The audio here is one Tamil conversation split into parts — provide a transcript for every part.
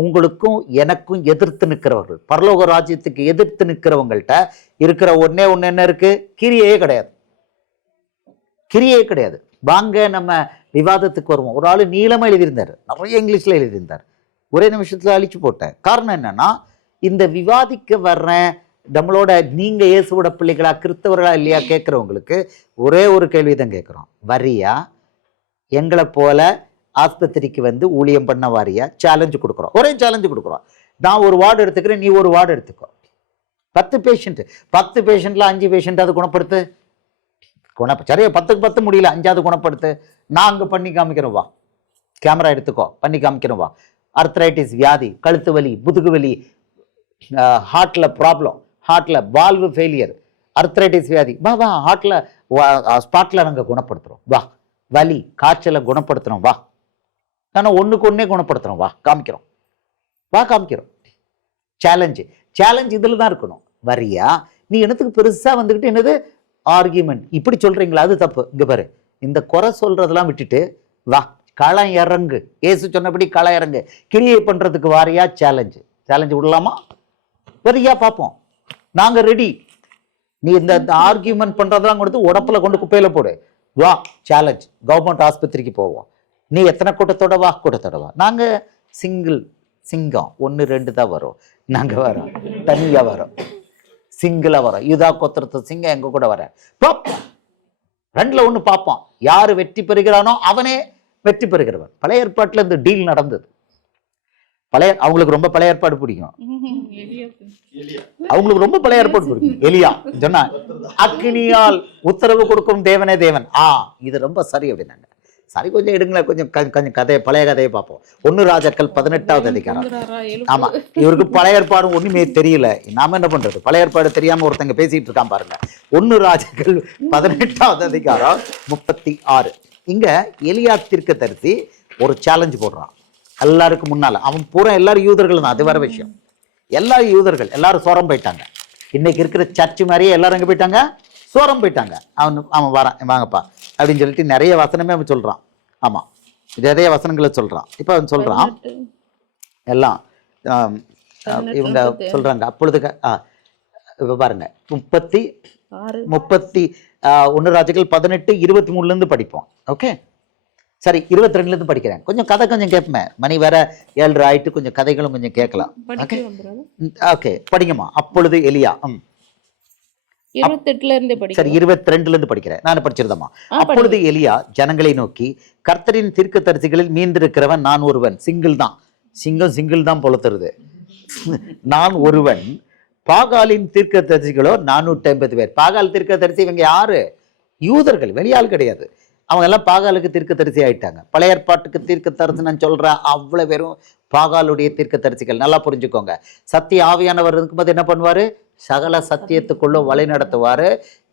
உங்களுக்கும் எனக்கும் எதிர்த்து நிற்கிறவர்கள் பரலோக ராஜ்யத்துக்கு எதிர்த்து நிற்கிறவங்கள்ட்ட இருக்கிற ஒன்னே ஒன்று என்ன இருக்கு? கிரியையே கிடையாது. கிரியையே கிடையாது. வாங்க நம்ம விவாதத்துக்கு வருவோம். ஒரு ஆள் நீளமாக எழுதியிருந்தார். நிறைய இங்கிலீஷில் எழுதியிருந்தார். ஒரே நிமிஷத்தில் அழிச்சு போட்டேன். காரணம் என்னன்னா இந்த விவாதிக்க வர்றேன் நம்மளோட நீங்க இயேசுவோட பிள்ளைகளா கிறிஸ்தவர்களா இல்லையா கேட்குறவங்களுக்கு ஒரே ஒரு கேள்வி தான் கேட்குறோம். வரியா? எங்களை போல ஆஸ்பத்திரிக்கு வந்து ஊழியம் பண்ண வாரியா? சேலஞ்சு கொடுக்குறோம். ஒரே சேலஞ்சு கொடுக்குறோம். நான் ஒரு வார்டு எடுத்துக்கிறேன் நீ ஒரு வார்டு எடுத்துக்கோ. பத்து பேஷண்ட் பத்து பேஷண்ட்ல அஞ்சு பேஷண்ட் குணப்படுத்து. குண சரியா பத்துக்கு பத்து முடியல அஞ்சாவது குணப்படுத்து. நான் அங்கே பண்ணி காமிக்கிறேன் வா. கேமரா எடுத்துக்கோ பண்ணி காமிக்கிறேன் வா. அர்த்ரைட்டிஸ் வியாதி கழுத்து வலி முதுகு வலி ஹார்ட்ல ப்ராப்ளம் ஹார்ட்ல வால்வு ஃபெயிலியர் அர்த்ரைட்டிஸ் வியாதி. வா வா ஹார்ட்ல ஸ்பாட்ல நாங்கள் குணப்படுத்துறோம். வா. வலி காய்ச்சலை குணப்படுத்துறோம் வா. ஆனால் ஒன்றுக்கு ஒன்றே குணப்படுத்துகிறோம் வா காமிக்கிறோம். வா காமிக்கிறோம். சேலஞ்சு சேலஞ்ச் இதில் தான் இருக்கணும். வரியா? நீ என்னத்துக்கு பெருசாக வந்துக்கிட்டு என்னது? ஆர்கியூமெண்ட் இப்படி சொல்கிறீங்களா அது தப்பு. இங்கே பாரு. இந்த குறை சொல்கிறதெல்லாம் விட்டுட்டு வா களம் இறங்கு. ஏசு சொன்னபடி களம் இறங்கு. கிரியை பண்ணுறதுக்கு வாரியா? சேலஞ்சு சேலஞ்சு விடலாமா? வரியா பார்ப்போம் நாங்கள் ரெடி நீ இந்த ஆர்கியூமெண்ட் பண்ணுறதெல்லாம் கொடுத்து உடப்பில் கொண்டு குப்பையில் போடு. வா சேலஞ்ச் கவர்மெண்ட் ஆஸ்பத்திரிக்கு போவோம். நீ எத்தனை கூட்டத்தோட வா? கூட்டத்தோட வா. நாங்க சிங்கிள் சிங்கம். ஒன்று ரெண்டு தான் வரும். நாங்க வரோம். தனியாக வரோம். சிங்கிளா வரோம். இதா கொத்துறது சிங்கம் எங்க கூட வர பார்ப்போம் ரெண்டுல ஒண்ணு பார்ப்போம். யாரு வெற்றி பெறுகிறானோ அவனே வெற்றி பெறுகிறவன் பழைய ஏற்பாட்டுல இந்த டீல் நடந்தது. பழைய அவங்களுக்கு ரொம்ப பழைய ஏற்பாடு பிடிக்கும். அவங்களுக்கு ரொம்ப பழைய ஏற்பாடு பிடிக்கும். எலியா சொன்னா அக்னியால் உத்தரவு கொடுக்கும் தேவனே தேவன். ஆ இது ரொம்ப சரி அப்படின்னாங்க சரி கொஞ்சம் எடுங்களேன் கொஞ்சம் கொஞ்சம் கதையை பழைய கதையை பார்ப்போம். ஒன்னு ராஜாக்கள் பதினெட்டாவது அதிகாரம். ஆமா இவருக்கு பழைய ஏற்பாடு ஒண்ணுமே தெரியல. நாம என்ன பண்றது? பழைய ஏற்பாடு தெரியாம ஒருத்தங்க பேசிட்டு இருக்கான் பாருங்க. ஒன்னு ராஜாக்கள் பதினெட்டாவது அதிகாரம் முப்பத்தி ஆறு. இங்க எலியா தீர்க்கதரிசி ஒரு சேலஞ்சு போடுறான். எல்லாருக்கும் முன்னால. அவன் பூரா எல்லாரும் யூதர்கள் தான் அது வேற விஷயம். எல்லா யூதர்கள் எல்லாரும் சோரம் போயிட்டாங்க. இன்னைக்கு இருக்கிற சர்ச் மாதிரியே எல்லாரும் எங்க போயிட்டாங்க? சோரம் போயிட்டாங்க. அவன் அவன் வரான் வாங்கப்பா. அப்படின்னு சொல்லிட்டு நிறைய வசனமே அவன் சொல்றான். ஆமா. நிறைய வசனங்களை சொல்றான். இப்போ அவன் சொல்றான். எல்லாம் இவங்க. சொல்றாங்க. அப்பொழுது இப்ப பாருங்க. முப்பத்தி முப்பத்தி ஒன்று ராஜுகள் பதினெட்டு இருபத்தி மூணுல இருந்து படிப்போம். ஓகே? சரி இருபத்தி ரெண்டுல இருந்து படிக்கிறேன். கொஞ்சம் கதை கொஞ்சம் கேட்பேன் மணி வேற ஏழரை ஆயிட்டு கொஞ்சம் கதைகளும் கொஞ்சம் கேட்கலாம். brother. ஓகே. படிங்கம்மா. அப்பொழுது எலியா. ம். இருபத்தெட்டுல இருந்தே சரி இருபத்தி ரெண்டுல இருந்து படிக்கிறேன். நான் படிச்சிருந்தம்மா. ஆ, அப்பொழுது எலியா ஜனங்களை நோக்கி கர்த்தரின் தீர்க்கதரிசிகளில் மீந்திருக்கிறவன் நான் ஒருவன். சிங்கிள் தான். சிங்கம் சிங்கிள் தான் பொழுத்துறது நான் ஒருவன். பாகாலின் தீர்க்கதரிசிகளோ நானூற்றி ஐம்பது பேர். பாகால் தீர்க்கதரிசி இவங்க யாரு? யூதர்கள் வெளியாள் கிடையாது. அவங்க எல்லாம் பாகாலுக்கு தீர்க்கதரிசி ஆயிட்டாங்க. பழைய ஏற்பாட்டுக்கு தீர்க்கதரிசி நான் சொல்றேன் அவ்வளவு பேரும் பாகாலுடைய தீர்க்கதரிசிகள். நல்லா புரிஞ்சுக்கோங்க. சத்திய ஆவியானவர் இருக்கும்போது என்ன பண்ணுவாரு? சகல சத்தியத்துக்குள்ளும் வழி நடத்துவாரு.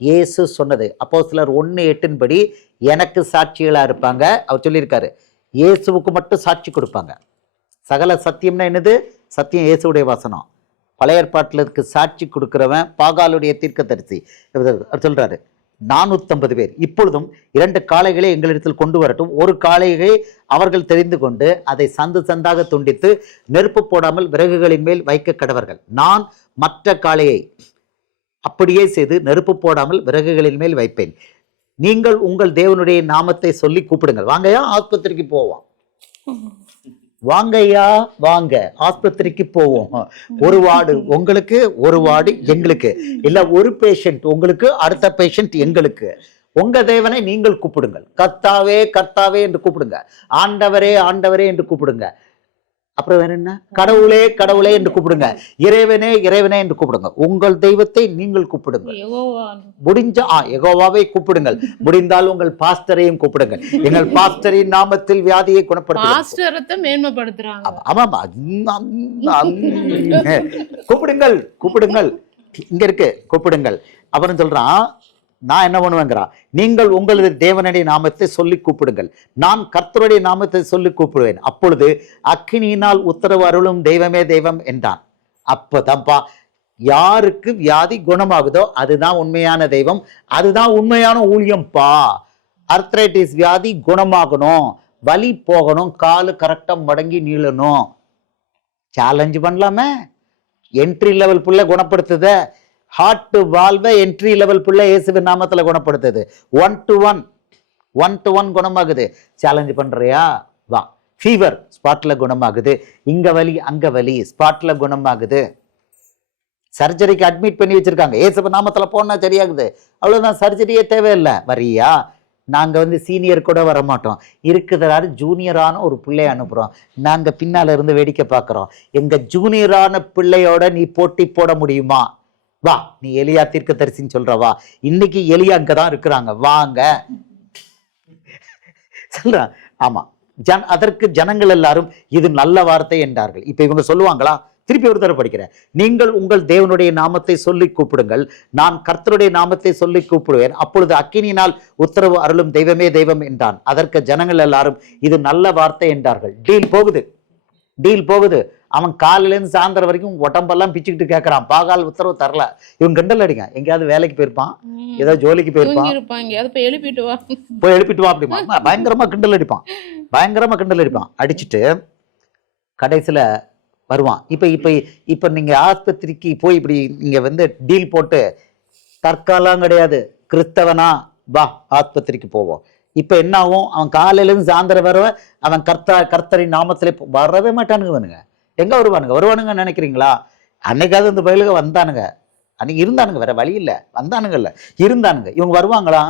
இயேசு சொன்னது. அப்போ சிலர் ஒன்று எட்டின்படி எனக்கு சாட்சிகளா இருப்பாங்க. அவர் சொல்லியிருக்காரு. இயேசுவுக்கு மட்டும் சாட்சி கொடுப்பாங்க. சகல சத்தியம்னா என்னது? சத்தியம் இயேசுவுடைய வசனம். பழைய ஏற்பாட்டில் இருக்கு சாட்சி கொடுக்குறவன் பாகாலுடைய தீர்க்கதரிசி. அவர் நானூற்றம்பது பேர். இப்பொழுதும் இரண்டு காளைகளை எங்களிடத்தில் கொண்டு வரட்டும். ஒரு காளையை அவர்கள் தெரிந்து கொண்டு அதை சந்து சந்தாக துண்டித்து நெருப்பு போடாமல் விறகுகளின் மேல் வைக்க கடவர்கள். நான் மற்ற காளையை அப்படியே செய்து நெருப்பு போடாமல் விறகுகளின் மேல் வைப்பேன். நீங்கள் உங்கள் தேவனுடைய நாமத்தை சொல்லி கூப்பிடுங்கள். வாங்கயா ஆஸ்பத்திரிக்கு போவோம். வாங்கய்யா வாங்க. ஆஸ்பத்திரிக்கு போவோம். ஒரு வார்டு உங்களுக்கு ஒரு வார்டு எங்களுக்கு. இல்ல ஒரு பேஷண்ட் உங்களுக்கு அடுத்த பேஷண்ட் எங்களுக்கு. உங்க தேவனை நீங்கள் கூப்பிடுங்கள். கர்த்தாவே கர்த்தாவே என்று கூப்பிடுங்க. ஆண்டவரே ஆண்டவரே என்று கூப்பிடுங்க. அப்புறம் வேற என்ன? கடவுளே கடவுளே என்று கூப்பிடுங்க. இறைவனே இறைவனே என்று கூப்பிடுங்க. உங்கள் தெய்வத்தை நீங்கள் கூப்பிடுங்கள். யெகோவா. முடிஞ்ச ஆ எகோவாவை கூப்பிடுங்கள். முடிந்தால் உங்கள் பாஸ்டரையும் கூப்பிடுங்கள். எங்கள் பாஸ்டரின் நாமத்தில் வியாதியை மேன்மைப்படுத்துறாங்க. ஆமாமா. கூப்பிடுங்கள் கூப்பிடுங்கள். இங்க இருக்கு கூப்பிடுங்கள். அப்புறம் சொல்றான் நான் என்ன பண்ணுவேங்கிறா? நீங்கள் உங்களது தேவனுடைய நாமத்தை சொல்லி கூப்பிடுங்கள். நான் கர்த்தருடைய நாமத்தை சொல்லி கூப்பிடுவேன். அப்பொழுது அக்கினியினால் உத்தரவு அருளும் தெய்வமே தெய்வம் என்றான். அப்போதான்ப்பா யாருக்கு வியாதி குணமாகுதோ அதுதான் உண்மையான தெய்வம். அதுதான் உண்மையான ஊழியம்ப்பா அர்த்ரைட்டிஸ் வியாதி குணமாகணும். வலி போகணும். காலு கரெக்டாக மடங்கி நீளணும். சேலஞ்சு பண்ணலாமே. என்ட்ரி லெவல் புள்ள குணப்படுத்துத. ஹார்ட் வால்வை என்ட்ரி லெவல் பிள்ளை இயேசுவின் நாமத்தில் குணப்படுத்துது. One two one one two one குணமாகுது. Challenge பண்ணுறியா வா. ஃபீவர் ஸ்பாட்டில் குணமாகுது. இங்கே வலி அங்கே வலி ஸ்பாட்டில் குணமாகுது. சர்ஜரிக்கு அட்மிட் பண்ணி வச்சுருக்காங்க. ஏசப்ப நாமத்தில் போனால் சரியாகுது. அவ்வளோதான் சர்ஜரியே தேவையில்லை. வரியா? நாங்கள் வந்து சீனியர் கூட வர மாட்டோம் இருக்குதாரு ஜூனியரான ஒரு பிள்ளைய அனுப்புகிறோம் நாங்கள் பின்னால் இருந்து வேடிக்கை பார்க்குறோம். எங்கள் ஜூனியரான பிள்ளையோட நீ போட்டி போட முடியுமா? வா நீ எலியா தீர்க்க தரிசின்னு சொல்ற வா. இன்னைக்கு எலியா அங்கதான் இருக்கிறாங்க. வாங்க. சொல்றான். ஆமா. ஜன் அதற்கு ஜனங்கள் எல்லாரும் இது நல்ல வார்த்தை என்றார்கள். இப்ப இவங்க சொல்லுவாங்களா? திருப்பி ஒரு தடவை படிக்கிறேன். நீங்கள் உங்கள் தேவனுடைய நாமத்தை சொல்லி கூப்பிடுங்கள். நான் கர்த்தருடைய நாமத்தை சொல்லி கூப்பிடுவேன். அப்பொழுது அக்கினியினால் உத்தரவு அருளும் தெய்வமே தெய்வம் என்றான். அதற்கு ஜனங்கள் எல்லாரும் இது நல்ல வார்த்தை என்றார்கள். டீல் போகுது. டீல் போகுது. அவன் காலையிலேருந்து சாயந்தரம் வரைக்கும் உடம்பெல்லாம் பிச்சுக்கிட்டு கேட்கறான் பாகால் உத்தரவு தரல. இவன் கிண்டல் அடிங்க. எங்கேயாவது வேலைக்கு போயிருப்பான். ஏதோ ஜோலிக்கு போயிருப்பான். போய் எழுப்பிட்டு வா. போய் எழுப்பிட்டு வா அப்படிமா பயங்கரமா கிண்டல் அடிப்பான். பயங்கரமா கிண்டல் அடிப்பான். அடிச்சுட்டு கடைசியில வருவான். இப்ப இப்ப இப்ப நீங்க ஆஸ்பத்திரிக்கு போய் இப்படி நீங்க வந்து டீல் போட்டு தற்காலம் கிடையாது. கிறிஸ்தவனா? வா ஆஸ்பத்திரிக்கு போவோம். இப்ப என்ன ஆகும்? அவன் காலையில இருந்து சாயந்தரம் வர அவன் கர்த்தா கர்த்தரின் நாமத்திலே வரவே மாட்டானுங்க இவனுங்க. எங்கே வருவானுங்க? வருவானுங்க நினைக்கிறீங்களா? அன்னைக்காவது இந்த பயிலுக வந்தானுங்க. அன்னைக்கு இருந்தானுங்க வேற வழி இல்லை. வந்தானுங்கல்ல. இருந்தானுங்க. இவங்க வருவாங்களா?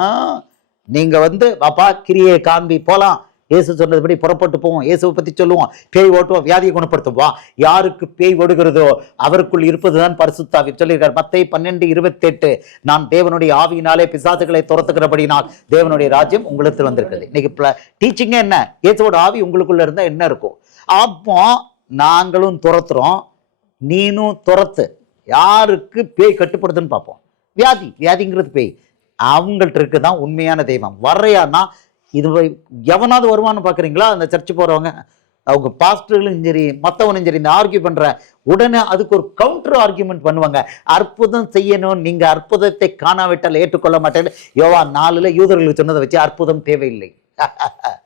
நீங்கள் வந்து பாப்பா கிரியை காண்பி போகலாம் இயேசு சொன்னதுபடி புறப்பட்டு போவோம். இயேசுவை பற்றி சொல்லுவோம். பேய் ஓட்டுவோம் வியாதியை குணப்படுத்துவோம். யாருக்கு பேய் ஓடுகிறதோ அவருக்குள் இருப்பதுதான் பரிசுத்தாவி. சொல்லியிருக்கார் மத்தை பன்னெண்டு இருபத்தெட்டு. நான் தேவனுடைய ஆவியினாலே பிசாசுகளை துரத்துக்கிறபடினால் தேவனுடைய ராஜ்யம் உங்களுக்கு வந்திருக்குது இன்னைக்கு டீச்சிங்கே என்ன? இயேசுவோட ஆவி உங்களுக்குள்ள இருந்தால் என்ன இருக்கும்? அப்போ நாங்களும் துரத்துறோம் நீனும் துரத்து. யாருக்கு பேய் கட்டுப்படுதுன்னு பார்ப்போம். வியாதி வியாதிங்கிறது பேய். அவங்கள்ட்ட இருக்கு தான் உண்மையான தெய்வம். வர்றையான்னா இது வை- எவனாவது வருவான்னு பார்க்குறீங்களா? அந்த சர்ச்சு போகிறவங்க அவங்க பாஸ்டர்களும் சரி மற்றவனும் சரி இந்த ஆர்கியூ பண்ணுற உடனே அதுக்கு ஒரு கவுண்டர் ஆர்கியூமெண்ட் பண்ணுவாங்க. அற்புதம் செய்யணும் நீங்கள் அற்புதத்தை காணாவிட்டால் ஏற்றுக்கொள்ள மாட்டேன்னு யோவா நாளில் யூதர்களுக்கு சொன்னதை வச்சு அற்புதம் தேவையில்லை.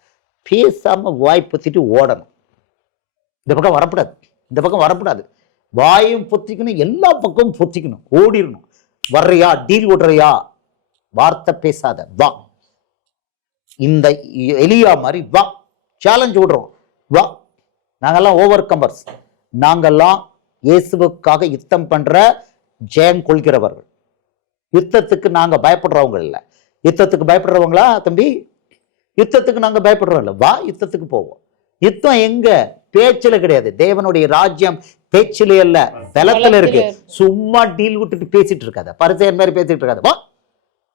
பேசாமல் வாய் பொத்திட்டு ஓடணும். இந்த பக்கம் வரக்கூடாது இந்த பக்கம் வரக்கூடாது வாயும் பொத்திக்கணும் எல்லா பக்கமும் பொத்திக்கணும். ஓடிடணும் வர்றியா டீல் விடுறியா வார்த்தை பேசாத வா. இந்த எலியா மாதிரி வா. சேலஞ்ச் விடுறோம் வா. நாங்கெல்லாம் ஓவர் கம்பர்ஸ் நாங்கள்லாம் இயேசுவுக்காக யுத்தம் பண்ணுற ஜெயம் கொள்கிறவர்கள். யுத்தத்துக்கு நாங்கள் பயப்படுறவங்க இல்லை. யுத்தத்துக்கு பயப்படுறவங்களா தம்பி? யுத்தத்துக்கு நாங்கள் பயப்படுறோம் இல்லை. வா யுத்தத்துக்கு போவோம். யுத்தம் எங்கே? பேச்சுல கிடையாது. தேவனுடைய ராஜ்யம் பேச்சிலே அல்ல பலத்துல இருக்கு. சும்மா டீல் விட்டுட்டு பேசிட்டு இருக்காத. பரிசையன் மாதிரி பேசிட்டு இருக்காத. வா.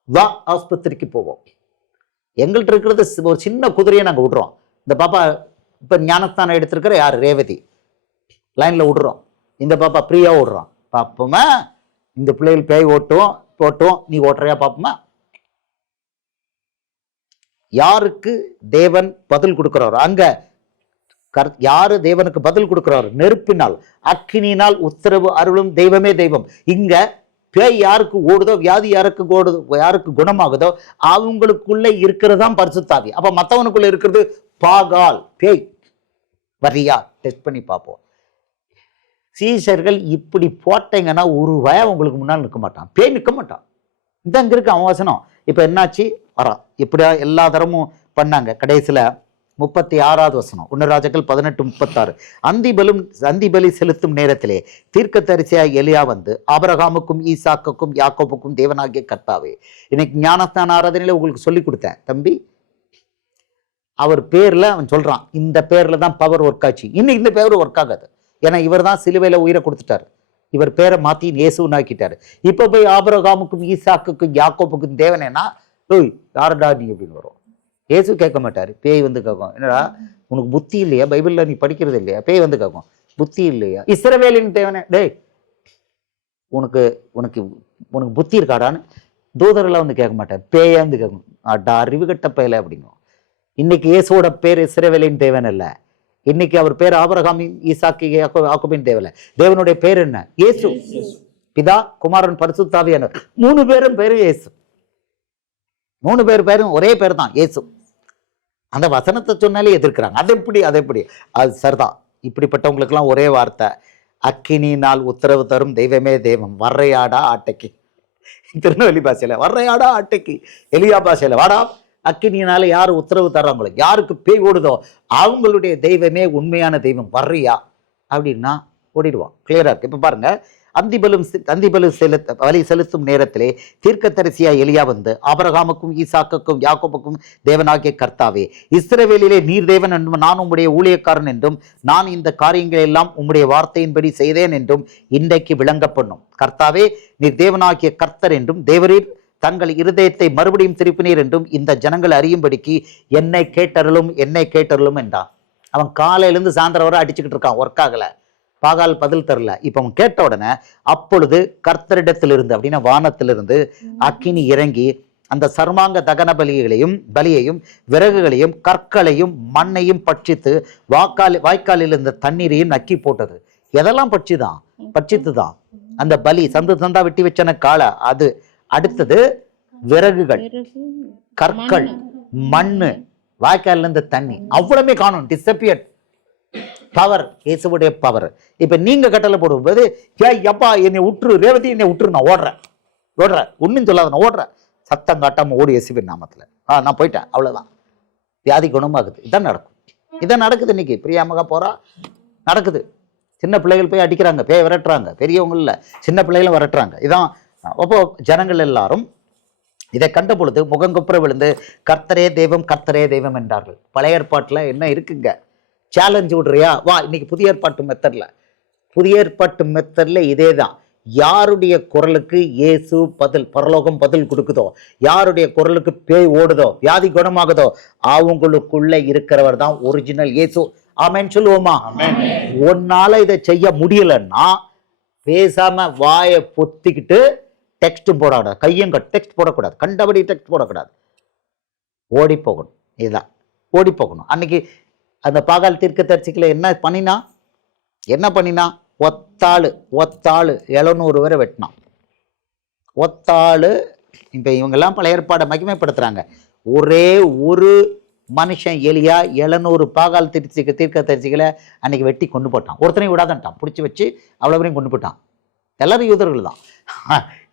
வா ஆஸ்பத்திரிக்கு போவோம். எங்கள்கிட்ட இருக்கிறது ஒரு சின்ன குதிரையை நாங்க விடுறோம். இந்த பாப்பா இப்ப ஞானஸ்தானம் எடுத்திருக்கிற யார்? ரேவதி. லைன்ல விடுறோம். இந்த பாப்பா பிரியா விடுறோம். பாப்போமா? இந்த பிள்ளைகள் பேய் ஓட்டும் போட்டும். நீ ஓட்டுறியா பாப்போமா? யாருக்கு தேவன் பதில் கொடுக்கிறாரோ? அங்க கர் யாரு தேவனுக்கு பதில் கொடுக்குறாரு? நெருப்பினால். அக்கினினால் உத்தரவு அருளும் தெய்வமே தெய்வம். இங்க பேய் யாருக்கு ஓடுதோ வியாதி யாருக்கு ஓடுதோ யாருக்கு குணமாகுதோ அவங்களுக்குள்ள இருக்கிறதாம் பரிசுத்தாவி. அப்ப மற்றவனுக்குள்ளே இருக்கிறது பாகால் பேய். வரியா? டெஸ்ட் பண்ணி பார்ப்போம். சீசர்கள் இப்படி போட்டீங்கன்னா ஒரு வய உங்களுக்கு முன்னால் நிற்க மாட்டான். பேய் நிற்க மாட்டான். இந்த அங்க இருக்கு அவன் வசனம். இப்போ என்னாச்சு? வரான் இப்படியா எல்லா தரமும் பண்ணாங்க. கடைசியில் முப்பத்தி ஆறாவது வசனம். ஒன்று ராஜாக்கள் பதினெட்டு முப்பத்தாறு. அந்திபலும் அந்திபலி செலுத்தும் நேரத்திலே தீர்க்கதரிசியாய் எலியா வந்து ஆபரகாமுக்கும் ஈசாக்குக்கும் யாக்கோப்புக்கும் தேவனாகிய கர்த்தாவே இன்னைக்கு ஞானஸ்தான ஆராதனையில உங்களுக்கு சொல்லி கொடுத்தேன் தம்பி. அவர் பேர்ல அவன் சொல்றான் இந்த பேர்ல தான் பவர் ஒர்க் ஆச்சு. இன்னும் இந்த பேர் ஒர்க் ஆகாது. ஏன்னா இவர் தான் சிலுவையில உயிரை கொடுத்துட்டாரு. இவர் பேரை மாத்தி இயேசுன்னு ஆக்கிட்டாரு இப்ப போய் ஆபரகாமுக்கும் ஈசாக்குக்கும் யாக்கோப்புக்கும் தேவனேனா ஓய் யாரடா நீ? அப்படின்னு வரும். இயேசு கேட்க மாட்டாரு பேய் வந்து கேட்கும். என்னடா உனக்கு புத்தி இல்லையா? பைபிள்ல நீ படிக்கிறது இல்லையா? பேய் வந்து கேட்கும். புத்தி இல்லையா? இஸ்ரவேலின் தேவனே டேய் உனக்கு உனக்கு உனக்கு புத்தி இருக்காடான்னு தூதரெல்லாம் வந்து கேட்க மாட்டேன் பேயா வந்து கேட்கும். அடா அறிவு கட்ட பயல அப்படிங்கும் இன்னைக்கு இயேசுவோட பேர் இஸ்ரவேலின் தேவன் அல்ல. இன்னைக்கு அவர் பேர் ஆபரகாமி ஈசாக்கு யாக்கோபின் தேவல தேவனுடைய பேர் என்ன? இயேசு. பிதா குமாரன் பரிசுத்தாவியானவர். மூணு பேரும் பேரு இயேசு. மூணு பேர் பேரும் ஒரே பேர் தான் இயேசு. அந்த வசனத்தை சொன்னாலே எதிர்க்கிறாங்க. அது எப்படி அது எப்படி? அது சரிதான். இப்படிப்பட்டவங்களுக்கெல்லாம் ஒரே வார்த்தை. அக்கினினால் உத்தரவு தரும் தெய்வமே தெய்வம். வர்றையாடா ஆட்டைக்கு. திருநெல்வேலி பாஷையில் வர்றையாடா ஆட்டைக்கு. எலியா பாஷையில் வாடா. அக்கினியினால யார் உத்தரவு தர்றாங்களோ யாருக்கு பேய் ஓடுதோ அவங்களுடைய தெய்வமே உண்மையான தெய்வம். வர்றியா? அப்படின்னா ஓடிடுவான். கிளியராக இருக்குது இப்போ பாருங்கள் அந்திபலும் செ- அந்திபலு செலுத்த வலி செலுத்தும் நேரத்திலே தீர்க்கத்தரிசியா எலியா வந்து ஆபரகாமுக்கும் ஈசாக்குக்கும் யாக்கோபுக்கும் தேவனாகிய கர்த்தாவே இஸ்ரவேலிலே நீர் தேவன் என்றும் நான் உம்முடைய ஊழியக்காரன் என்றும் நான் இந்த காரியங்களை எல்லாம் உம்முடைய வார்த்தையின்படி செய்தேன் என்றும் இன்றைக்கு விளங்க பண்ணும் கர்த்தாவே நீர் தேவனாகிய கர்த்தர் என்றும் தேவரீர் தங்கள் இருதயத்தை மறுபடியும் திருப்பினீர் என்றும் இந்த ஜனங்கள் அறியும்படிக்கு என்னை கேட்டருளும் என்னை கேட்டருளும் என்றான். அவன் காலையிலேருந்து சாயந்தரம் வரை அடிச்சுக்கிட்டு இருக்கான் ஒர்க் ஆகல. பாகால் பதில் தரல. இப்ப அவன் கேட்ட உடனே அப்பொழுது கர்த்தரிடத்திலிருந்து அப்படின்னா வானத்திலிருந்து அக்கினி இறங்கி அந்த சர்மாங்க தகன பலிகளையும் பலியையும் விறகுகளையும் கற்களையும் மண்ணையும் பட்சித்து வாக்கால் வாய்க்காலில் இருந்த தண்ணீரையும் நக்கி போட்டது. எதெல்லாம் பட்சிதான்? பட்சித்து தான் அந்த பலி சந்து சந்தா வெட்டி வச்சன காளை அது. அடுத்தது விறகுகள். கற்கள் மண்ணு. வாய்க்கால்ல இருந்து தண்ணி. அவ்வளவுமே காணும். டிசப்பியர் பவர் இயேசுவுடைய பவர் இப்போ நீங்கள் கட்டளை போடும்போது ஏய் எப்பா என்னை உற்று ரேவதி என்னை உற்று நான் ஓடுறேன். ஓடுறேன். ஒன்றும் சொல்லாத நான் ஓடுறேன். சத்தம் காட்டாமல் ஓடி இயேசுவின் நாமத்தில். ஆ நான் போயிட்டேன். அவ்வளோதான் வியாதி குணமாகுது. இதான் நடக்கும். இதான் நடக்குது இன்னைக்கு. பிரியாமகா போகிறா நடக்குது. சின்ன பிள்ளைகள் போய் அடிக்கிறாங்க. பேய் விரட்டுறாங்க. பெரியவங்களில் சின்ன பிள்ளைகளும் விரட்டுறாங்க. இதான் அப்போ ஜனங்கள் எல்லாரும் இதை கண்ட பொழுது முகங்குப்புற விழுந்து கர்த்தரே தெய்வம் கர்த்தரே தெய்வம் என்றார்கள். பழைய ஏற்பாட்டில் என்ன இருக்குங்க? சேலஞ்சு விடுறியா? வா இன்னைக்கு புதிய ஏற்பாட்டு மெத்தட்ல புதிய ஏற்பாட்டு மெத்தட்ல இதே தான் யாருடைய குரலுக்கு இயேசு பதில் பரலோகம் பதில் கொடுக்குதோ? யாருடைய குரலுக்கு பேய் ஓடுதோ? வியாதி குணமாகுதோ? அவங்களுக்குள்ள இருக்கிறவர் தான் ஒரிஜினல் இயேசு ஆமென் சொல்லுவோமா? உன்னால இதை செய்ய முடியலன்னா பேசாம வாயை பொத்திக்கிட்டு டெக்ஸ்ட் போடக்கூடாது கையும் டெக்ஸ்ட் போடக்கூடாது. கண்டபடி டெக்ஸ்ட் போடக்கூடாது. ஓடி போகணும் இதுதான். ஓடி போகணும் அன்னைக்கு அந்த பாகால் தீர்க்க தரிசிக்கல என்ன பண்ணினா? என்ன பண்ணினா? ஒத்தாளு ஒத்தாளு எழுநூறு வரை வெட்டினான். ஒத்தாளு இப்போ இவங்கெல்லாம் பல ஏற்பாடை மகிமைப்படுத்துகிறாங்க ஒரே ஒரு மனுஷன் எலியா எழுநூறு பாகால் தீர்ச்சிக்க தீர்க்க தரிசிகளை அன்னைக்கு வெட்டி கொண்டு போட்டான். ஒருத்தனையும் விடாதன்ட்டான். பிடிச்சி வச்சு அவ்வளோ வரையும் கொண்டு போட்டான். எல்லாரும் யூதர்கள் தான்.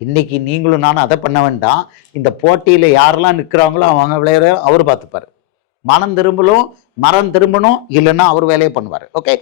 இன்னைக்கு நீங்களும் நானும் அதை பண்ண வேண்டாம். இந்த போட்டியில் யாரெல்லாம் நிற்கிறாங்களோ அவங்க விளையாட அவர் பார்த்துப்பார். மனம் திரும்பலும் மரம் திரும்பணும் இல்லைன்னா அவர் வேலையை பண்ணுவார். ஓகே